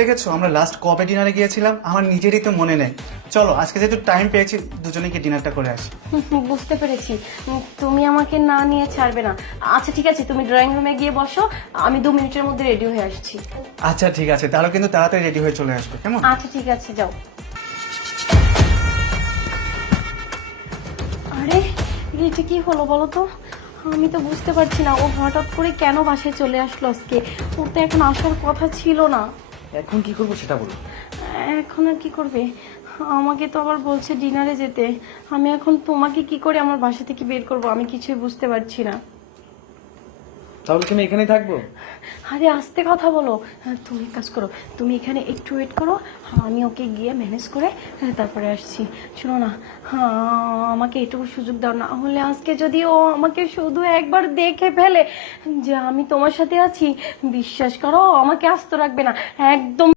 দেখেছো আমরা লাস্ট কবে ডিনারে গিয়েছিলাম? আমার নিজেরই তো মনে নেই। চলো আজকে যেহেতু টাইম পেয়েছি দুজনে গিয়ে ডিনারটা করে আসি। বুঝতে পেরেছি, তুমি আমাকে না নিয়ে ছাড়বে না। আচ্ছা ঠিক আছে, তুমি ড্রয়িং রুমে গিয়ে বসো, আমি 2 মিনিটের মধ্যে রেডি হয়ে আসছি। আচ্ছা ঠিক আছে, তাহলে কিন্তু তাড়াতাড়ি রেডি হয়ে চলে আসবে, কেমন? আচ্ছা ঠিক আছে, যাও। আরে এটা কি হলো বলো তো? আমি তো বুঝতে পারছি না ও হঠাৎ করে কেন বাসায় চলে আসলো আজকে। ওর তো এখন আসার কথা ছিল না। এখন কি করবো সেটা বলো। এখন আর কি করবে? আমাকে তো আবার বলছে ডিনারে যেতে। আমি এখন তোমাকে কি করে আমার বাসা থেকে বের করব, আমি কিছুই বুঝতে পারছি না। তাহলে তুমি এখানেই থাকবো? আরে আস্তে কথা বলো। তুমি এক কাজ করো, তুমি এখানে একটু ওয়েট করো, আমি ওকে গিয়ে ম্যানেজ করে তারপরে আসছি। শোনো না, আমাকে এটুকু সুযোগ দাও, না হলে আজকে যদি ও আমাকে শুধু একবার দেখে ফেলে যে আমি তোমার সাথে আছি, বিশ্বাস করো ও আমাকে আস্ত রাখবে না একদম।